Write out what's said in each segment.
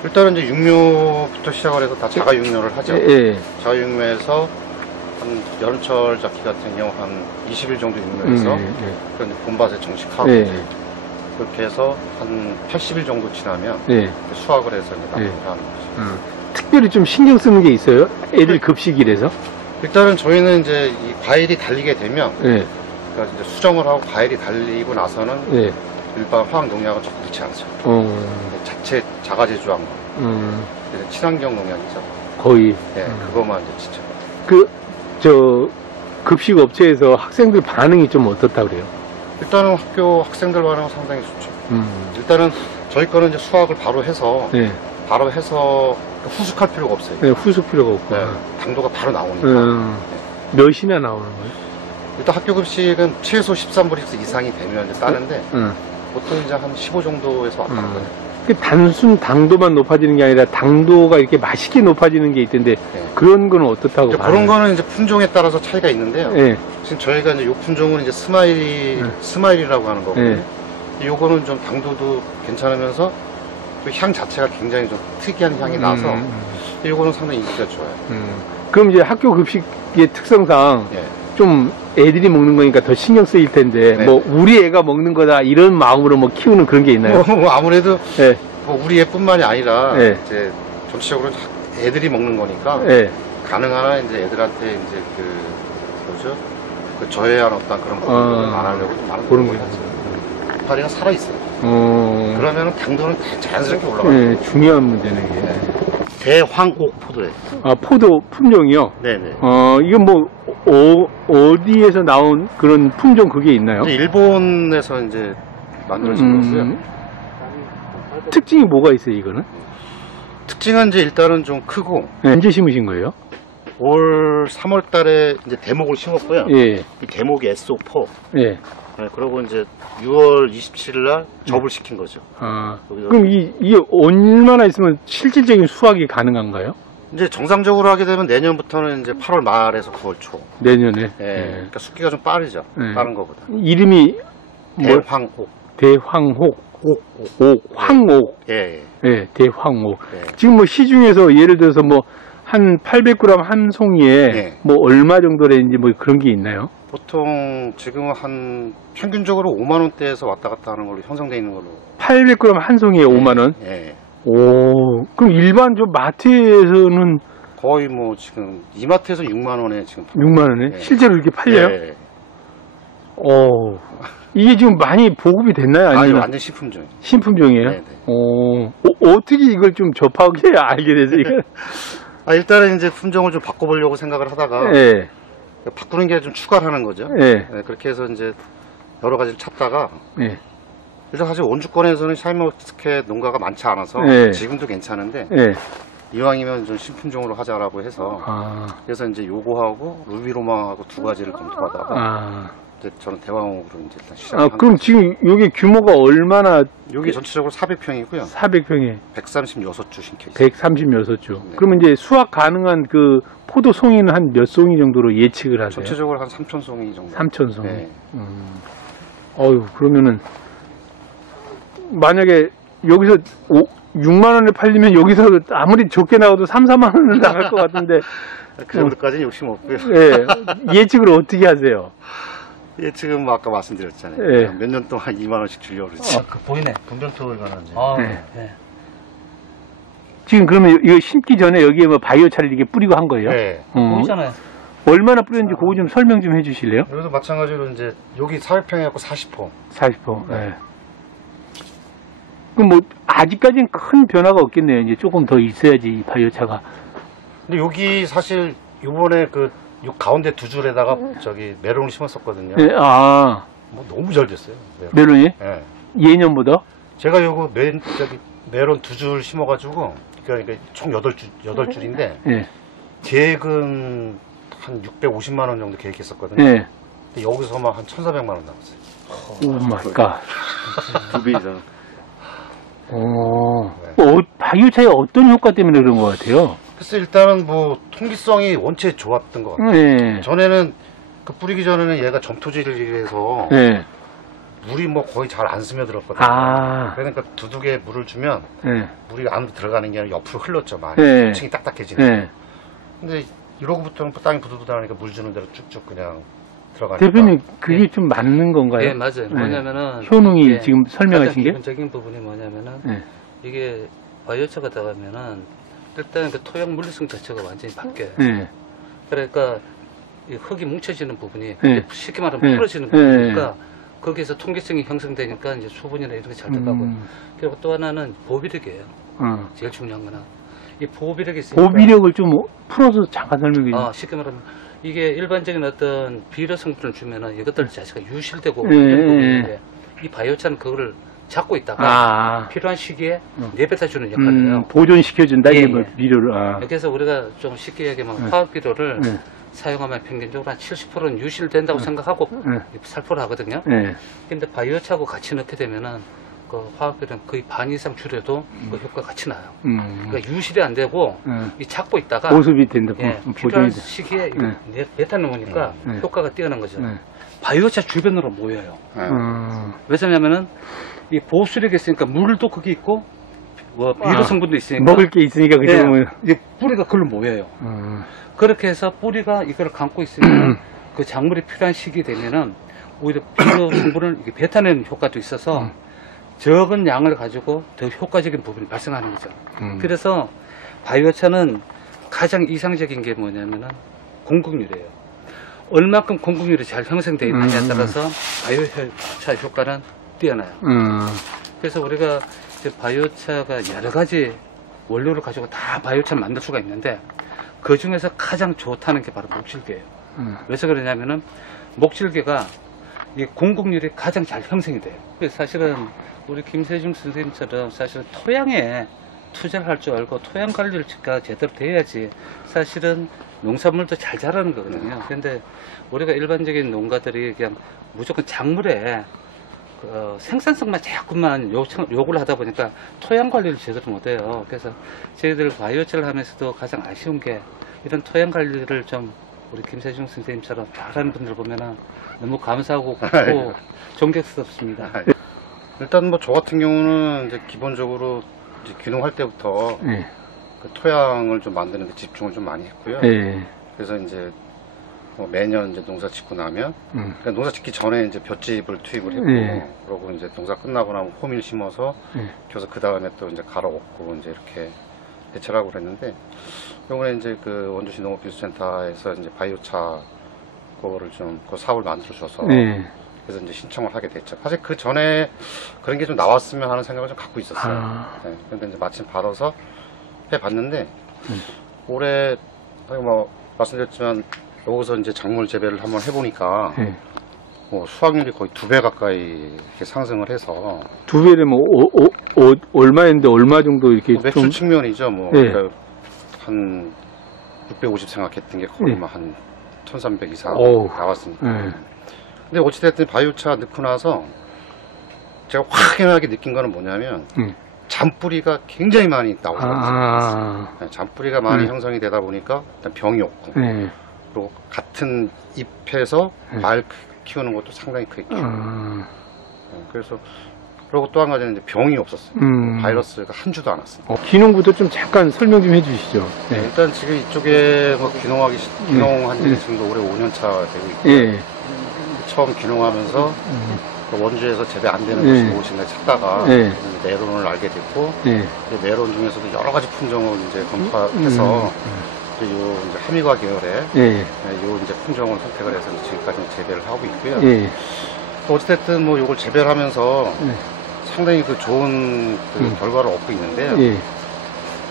일단은 이제 육묘부터 시작을 해서 다 자가 육묘를 하죠. 예. 자가 육묘에서 한 여름철 잡기 같은 경우 한 20일 정도 육묘해서 그런 봄밭에 정식하고 그렇게 해서 한 80일 정도 지나면 수확을 해서 이제 납품을 하는 거죠. 특별히 좀 신경 쓰는 게 있어요? 애들 급식이라서? 일단은 저희는 이제 이 과일이 달리게 되면 그러니까 이제 수정을 하고 과일이 달리고 나서는 일반 화학 농약은 조금 넣지 않죠. 자체 자가 제조한 거. 친환경 농약이죠. 거의. 네, 그거만 이제 진짜. 급식 업체에서 학생들 반응이 좀 어떻다 그래요? 일단은 학교 학생들 반응은 상당히 좋죠. 일단은 저희 거는 이제 수확을 바로 해서 후숙할 필요가 없어요. 네, 후숙 필요가 없고. 당도가 바로 나오니까. 몇이나 나오는 거예요? 일단 학교 급식은 최소 13브릭스 이상이 되면 이제 따는데 보통 이제 한 15 정도에서 왔다 갔다 해요. 단순 당도만 높아지는 게 아니라 당도가 이렇게 맛있게 높아지는 게 있던데 그런 거는 어떻다고 봐요? 그런 거는 이제 품종에 따라서 차이가 있는데요. 지금 저희가 이제 요 품종은 이제 스마일이라고 하는 거거든요. 요거는 좀 당도도 괜찮으면서 또 향 자체가 굉장히 좀 특이한 향이 나서 요거는 상당히 인기가 좋아요. 그럼 이제 학교 급식의 특성상 좀 애들이 먹는 거니까 더 신경 쓰일 텐데 뭐 우리 애가 먹는 거다 이런 마음으로 뭐 키우는 그런 게 있나요? 뭐 아무래도 뭐 우리 애뿐만이 아니라 이제 전체적으로 애들이 먹는 거니까 가능한 한 이제 애들한테 이제 그 저해한 어떤 그런 부분을 안 하려고 좀 많은 노력을 하죠. 파리가 살아 있어요. 그러면 당도는 자연스럽게 올라가요. 중요한 문제네 이게. 대황옥 포도예요. 아, 포도 품종이요? 네네. 이건 뭐 어디에서 나온 그런 품종 그게 있나요? 일본에서 이제 만들어진 거였어요. 특징이 뭐가 있어요, 이거는? 특징은 이제 일단은 좀 크고. 언제 심으신 거예요? 올 3월 달에 이제 대목을 심었고요. 이 대목이 SO4. 그리고 이제 6월 27일 날 접을 시킨 거죠. 그럼 이게 얼마나 있으면 실질적인 수확이 가능한가요? 이제 정상적으로 하게 되면 내년부터는 이제 8월 말에서 9월 초. 내년에? 그러니까 숙기가 좀 빠르죠. 빠른 거보다. 이름이 대황옥. 대황옥. 황옥. 대황옥. 지금 뭐 시중에서 예를 들어서 뭐 한 800g 한 송이에 뭐 얼마 정도 레인지 뭐 그런 게 있나요? 보통 지금 한 평균적으로 5만 원대에서 왔다 갔다 하는 걸로 형성되어 있는 걸로. 800g 한 송이에 5만 원? 오, 그럼 일반 저 마트에서는 거의 뭐 지금 이마트에서 6만 원에 지금 6만 원에? 실제로 이렇게 팔려요? 이게 지금 많이 보급이 됐나요? 아니면 완전 신품종. 신품종이에요? 어떻게 이걸 좀 접하게 알게 되죠? 이거? 일단은 이제 품종을 좀 바꿔보려고 생각을 하다가 바꾸는 게 좀 추가를 하는 거죠. 그렇게 해서 이제 여러 가지를 찾다가 일단 사실 원주권에서는 샤인머스켓 농가가 많지 않아서 지금도 괜찮은데 이왕이면 좀 신품종으로 하자라고 해서 그래서 이제 요거하고 루비로망하고 두 가지를 검토하다가 이제 저는 대왕옥으로 이제 일단 시작을 그럼 지금 여기 규모가 얼마나? 여기 전체적으로 400평이고요. 400평에 136주 심겨 있어요. 136주. 그러면 이제 수확 가능한 그 포도 송이는 한 몇 송이 정도로 예측을 하세요? 전체적으로 한 3,000송이 정도. 3,000송이. 그러면은 만약에 여기서 6만 원에 팔리면 여기서 아무리 적게 나와도 3, 4만 원은 나갈 것 같은데. 그 정도까지는 욕심 없고요. 예측을 어떻게 하세요? 예측은 뭐 아까 말씀드렸잖아요. 몇 년 동안 2만 원씩 주려고 그러죠. 보이네. 금전토에 관한 이제. 지금 그러면 이거 심기 전에 여기에 뭐 바이오차를 이렇게 뿌리고 한 거예요? 보이잖아요. 얼마나 뿌렸는지 그거 좀 설명 좀 해주실래요? 여기도 마찬가지로 이제 여기 400평이갖고 40호. 40호. 그럼 뭐 아직까지는 큰 변화가 없겠네요. 이제 조금 더 있어야지 이 바이오차가. 근데 여기 사실 이번에 요 가운데 두 줄에다가 저기 메론을 심었었거든요. 뭐 너무 잘 됐어요. 메론이? 예년보다? 제가 요거 메론 두 줄 심어가지고 그러니까 총 8줄인데 계획은 한 650만 원 정도 계획했었거든요. 근데 여기서만 한 1,400만 원 나왔어요. 오 마이 갓. 2배 이상. 바이오차의 어떤 효과 때문에 그런 것 같아요? 글쎄 일단은 뭐 통기성이 원체 좋았던 것 같아요. 전에는 그 뿌리기 전에는 얘가 점토질을 해서 물이 뭐 거의 잘 안 스며들었거든요. 그러니까 두둑에 물을 주면 물이 안으로 들어가는 게 아니라 옆으로 흘렀죠. 많이. 층이 딱딱해지니까. 근데 이러고부터는 땅이 부들부들하니까 물 주는 대로 쭉쭉 그냥 들어가니까. 대표님 그게 좀 맞는 건가요? 네, 맞아요. 뭐냐면은 효능이 지금 설명하신 게 기본적인 부분이 뭐냐면은 이게 바이오차가 들어가면은 일단 그 토양 물리성 자체가 완전히 바뀌어요. 그러니까 이 흙이 뭉쳐지는 부분이 쉽게 말하면 풀어지는 부분이니까 거기에서 통기성이 형성되니까 이제 수분이나 이런 게 잘 들어가고 그리고 또 하나는 보비력이에요. 제일 중요한 거는 이 보비력이 있으니까 보비력을 좀 풀어서 잠깐 설명해 주세요. 쉽게 말하면 이게 일반적인 어떤 비료 성분을 주면은 이것들 자체가 유실되고 있는데 이 바이오차는 그거를 잡고 있다가 필요한 시기에 내뱉어 주는 역할을 해요. 보존시켜준다 이게 뭐 비료를. 그래서 우리가 좀 쉽게 얘기하면 화학 비료를 사용하면 평균적으로 한 70%는 유실된다고 생각하고 살포를 하거든요. 근데 바이오차하고 같이 넣게 되면은 그 화학 비료는 거의 반 이상 줄여도 그 효과가 같이 나요. 그러니까 유실이 안 되고 이 잡고 있다가 보습이 된다. 필요한 시기에 뱉어 놓으니까 효과가 뛰어난 거죠. 바이오차 주변으로 모여요. 왜냐면은 이 보수력이 있으니까 물도 거기 있고 뭐 비료 성분도 있으니까 먹을 게 있으니까 그죠. 이제 뿌리가 그걸로 모여요. 그렇게 해서 뿌리가 이걸 감고 있으면 그 작물이 필요한 시기 되면은 오히려 비료 성분을 이렇게 뱉어내는 효과도 있어서 적은 양을 가지고 더 효과적인 부분이 발생하는 거죠. 그래서 바이오차는 가장 이상적인 게 뭐냐면은 공급률이에요. 얼마큼 공급률이 잘 형성되어 있느냐에 따라서 바이오차 효과는 뛰어나요. 그래서 우리가 이제 바이오차가 여러 가지 원료를 가지고 다 바이오차를 만들 수가 있는데 그 중에서 가장 좋다는 게 바로 목질개예요. 왜서 그러냐면은 목질개가 이 공급률이 가장 잘 형성이 돼요. 그래서 사실은 우리 김세중 선생님처럼 사실은 토양에 투자를 할 줄 알고 토양 관리를 제대로 돼야지 사실은 농산물도 잘 자라는 거거든요. 그런데 우리가 일반적인 농가들이 그냥 무조건 작물에 생산성만 자꾸만 요구를 하다 보니까 토양 관리를 제대로 못해요. 그래서 저희들 바이오차를 하면서도 가장 아쉬운 게 이런 토양 관리를 좀 우리 김세중 선생님처럼 잘하는 분들 보면은 너무 감사하고 고맙고 존경스럽습니다. 일단 뭐 저 같은 경우는 이제 기본적으로 이제 귀농할 때부터 그 토양을 좀 만드는 데 집중을 좀 많이 했고요. 그래서 이제 뭐 매년 이제 농사 짓고 나면 그러니까 농사 짓기 전에 이제 볏짚을 투입을 했고 그러고 이제 농사 끝나고 나면 호밀 심어서 그래서 그 다음에 또 이제 갈아엎고 이제 이렇게 대체를 하고 그랬는데 이번에 이제 그 원주시 농업기술센터에서 이제 바이오차 그거를 좀 그 사업을 만들어 줘서 그래서 이제 신청을 하게 됐죠. 사실 그 전에 그런 게 좀 나왔으면 하는 생각을 좀 갖고 있었어요. 근데 이제 마침 받아서 해봤는데 올해 뭐 말씀드렸지만 여기서 이제 작물 재배를 한번 해보니까 뭐 수확률이 거의 2배 가까이 이렇게 상승을 해서 2배를 뭐 얼마인데 얼마 정도 이렇게 매출 측면이죠. 뭐 그러니까 한 650 생각했던 게 거의 뭐 한 1300 이상 나왔으니까. 근데 어찌됐든 바이오차 넣고 나서 제가 확연하게 느낀 거는 뭐냐면 잔뿌리가 굉장히 많이 나오더라고요. 잔뿌리가 많이 형성이 되다 보니까 일단 병이 없고 그리고 같은 잎에서 말 키우는 것도 상당히 크게 키우고 그래서 그리고 또 한 가지는 이제 병이 없었어요. 바이러스가 한 주도 안 왔어요. 귀농부터 좀 잠깐 설명 좀 해주시죠. 일단 지금 이쪽에 뭐 귀농한 지 지금도 올해 5년 차 되고 있고요. 처음 귀농하면서 원주에서 재배 안 되는 것이 무엇인가 찾다가 메론을 알게 됐고 메론 중에서도 여러 가지 품종을 이제 검토해서 요 이제 하미과 계열의 요 이제 품종을 선택을 해서 지금까지 재배를 하고 있고요. 어쨌든 뭐 요걸 재배를 하면서 상당히 그 좋은 그 결과를 얻고 있는데요.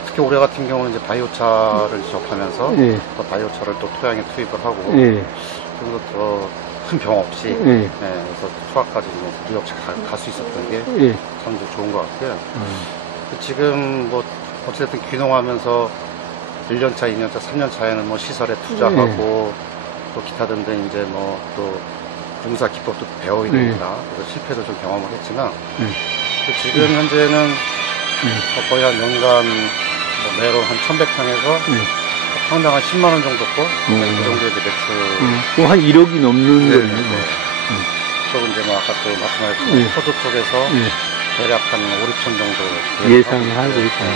특히 올해 같은 경우는 이제 바이오차를 접하면서 또 바이오차를 또 토양에 투입을 하고 그리고 더 큰 병 없이 그래서 수확까지 무역차 갈 수 있었던 게 참 좋은 것 같고요. 지금 뭐 어쨌든 귀농하면서 1년차, 2년차, 3년차에는 뭐 시설에 투자하고 또 기타 등등 이제 뭐 또 농사 기법도 배워야 되니까 그래서 실패도 좀 경험을 했지만 지금 현재는 거의 한 연간 뭐 메론 한 1100평에서 상당 한 10만원 정도 거 그 정도의 매출 한 1억이 넘는 거예요. 쪽은 이제 뭐 아까 또 말씀하셨지만 포도 쪽에서 대략 한 5, 6천 정도 예상을 하고 있어요.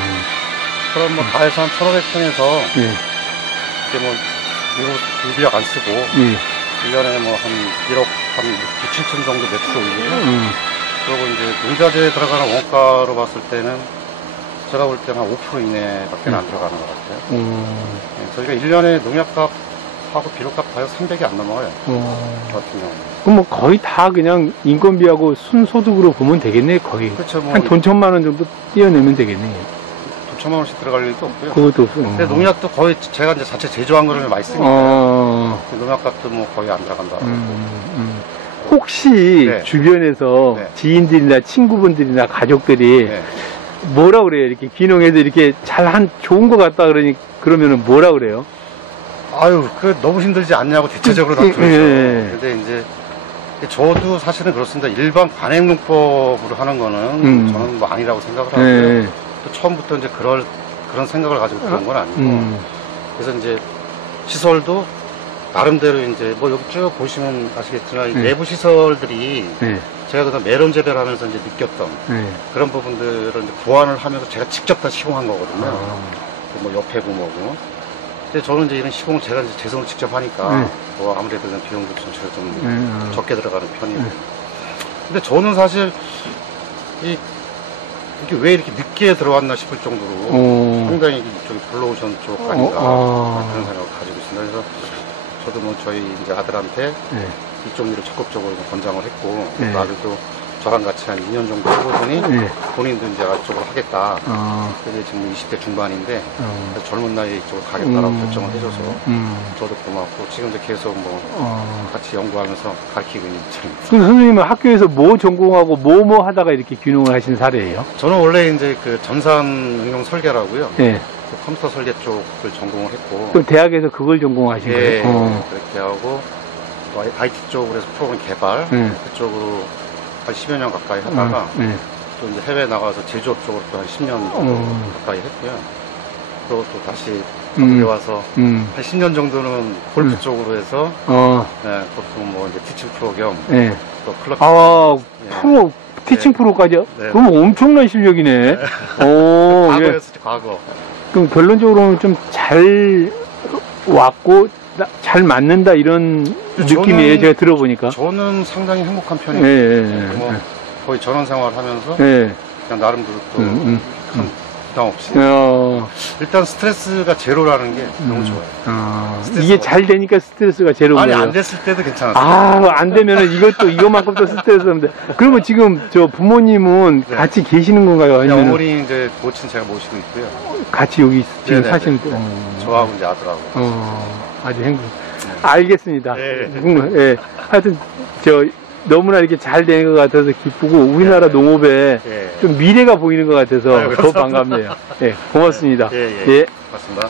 그럼 뭐 다 해서 한 1,500평에서 이제 뭐 유비약 안 쓰고 1년에 뭐 한 1억 한 6, 7천 정도 매출 올리고 그리고 이제 농자재에 들어가는 원가로 봤을 때는 제가 볼 때는 한 5% 이내밖에 안 들어가는 것 같아요. 네, 저희가 1년에 농약값하고 비료값 다 해서 300이 안 넘어가요. 저 같은 경우는. 그럼 뭐 거의 다 그냥 인건비하고 순소득으로 보면 되겠네, 거의. 그렇죠. 뭐 한 돈 1,000만 원 정도 띄어내면 되겠네. 돈 1,000만 원씩 들어갈 일도 없고요. 그것도 없어. 근데 농약도 거의 제가 이제 자체 제조한 거를 많이 쓰니까 농약값도 뭐 거의 안 들어간다. 혹시 네. 주변에서 지인들이나 친구분들이나 가족들이 뭐라 그래요? 이렇게 귀농해서 이렇게 좋은 거 같다 그러면은 뭐라 그래요? 아유, 그 너무 힘들지 않냐고 대체적으로 다 들으죠. 근데 이제 저도 사실은 그렇습니다. 일반 관행농법으로 하는 거는 저는 뭐 아니라고 생각을 하고요. 또 처음부터 이제 그런 생각을 가지고 그런 건 아니고. 그래서 이제 시설도 나름대로 이제 뭐 여기 쭉 보시면 아시겠지만 내부 시설들이 제가 그다음 메론 재배를 하면서 이제 느꼈던 그런 부분들을 이제 보완을 하면서 제가 직접 다 시공한 거거든요. 뭐 옆에 뭐고. 근데 저는 이제 이런 시공을 제가 이제 제 손으로 직접 하니까 뭐 아무래도 비용도 좀 적게 들어가는 편이고. 근데 저는 사실 이게 왜 이렇게 늦게 들어왔나 싶을 정도로 상당히 이쪽이 블루오션 쪽 아닌가 그런 생각을 가지고 있습니다. 그래서 저도 뭐 저희 이제 아들한테 이쪽 일을 적극적으로 권장을 했고 아들도 저랑 같이 한 2년 정도 해보더니 본인도 이제 이쪽으로 하겠다. 그래서 지금 20대 중반인데 젊은 나이에 이쪽으로 가겠다라고 결정을 해줘서 저도 고맙고 지금 이제 계속 뭐 같이 연구하면서 가르치고 있는 입장입니다. 그럼 선생님은 학교에서 뭐 전공하고 뭐 하다가 이렇게 귀농을 하신 사례예요? 저는 원래 이제 그 전산 응용 설계라고요. 그 컴퓨터 설계 쪽을 전공을 했고. 그럼 대학에서 그걸 전공하신 거예요? 그렇게 하고 또 IT 쪽으로 해서 프로그램 개발 그쪽으로 한 10여 년 가까이 하다가 또 이제 해외 나가서 제조업 쪽으로 또 한 10년 정도 가까이 했고요. 그리고 또 다시 한국에 와서 한 10년 정도는 골프 쪽으로 해서 골프 뭐 이제 티칭 프로 겸 또 클럽 프로 티칭 프로까지요? 그럼 엄청난 실력이네. 과거였었죠, 과거. 그럼 결론적으로는 좀 잘 왔고 잘 맞는다 이런 느낌이에요. 제가 들어보니까. 저는 상당히 행복한 편이에요. 뭐 거의 전원 생활하면서 그냥 나름대로 또 큰 부담 없이 일단 스트레스가 제로라는 게 너무 좋아요. 이게 잘 되니까 스트레스가 제로인 거예요. 아니 안 됐을 때도 괜찮았어요. 안 되면은 이것만큼 또 스트레스인데. 그러면 지금 저 부모님은 같이 계시는 건가요? 아니면 어머니 이제 모친 제가 모시고 있고요. 같이 여기 지금 사시는 거? 저하고 이제 아들하고. 아주 행복. 알겠습니다. 하여튼 너무나 이렇게 잘 되는 것 같아서 기쁘고 우리나라 농업에 좀 미래가 보이는 것 같아서 더 반갑네요. 고맙습니다. 고맙습니다.